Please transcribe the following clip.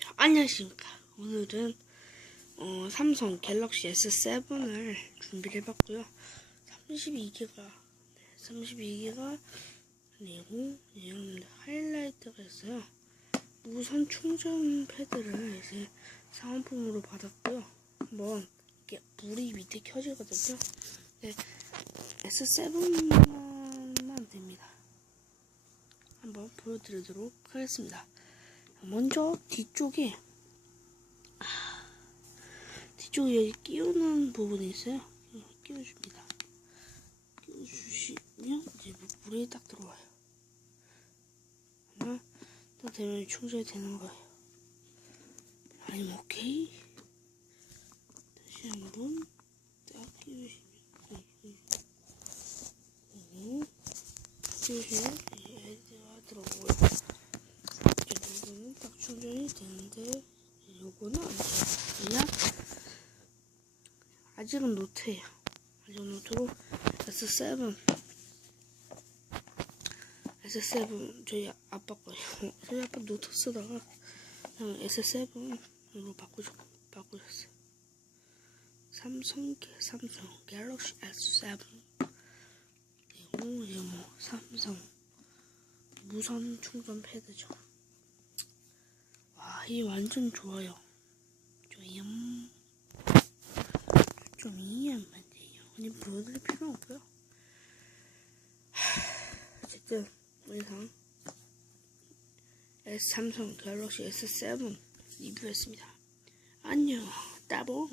자, 안녕하십니까. 오늘은 어, 삼성 갤럭시 S7을 준비를 해봤고요. 32기가, 네, 32기가 그리고 여러분들 하이라이트가 있어요. 무선 충전 패드를 이제 사은품으로 받았고요. 한번 이게 불이 밑에 켜지거든요. 네, S7만 됩니다. 한번 보여드리도록 하겠습니다. 먼저 뒤쪽에 아, 뒤쪽에 여기 끼우는 부분이 있어요. 끼워줍니다. 끼워주시면 이제 물이 딱 들어와요. 하나 딱 되면 충전이 되는 거예요. 아니면 오케이. 다시 한번 딱 끼우시면 음, 끼우시면 이제 헤드가 들어오고요. 요거는 딱 충전이 되는데 요거는. 그냥 아직은 노트예요. 아직은 노트로 S7 S7 저희 아빠 거예요. 저희 아빠 노트 쓰다가 그냥 S7으로 바꾸셨, 바꾸셨어요. 삼성 삼성 갤럭시 S7 그리고 이제 뭐 삼성 무선 충전 패드죠. 와, 이 완전 좋아요. 좋아요. 좀 이해하면 돼요. 그냥 보여드릴 필요 없고요. 하, 어쨌든 이상 S 삼성 갤럭시 S7 리뷰했습니다. 안녕, 따봉.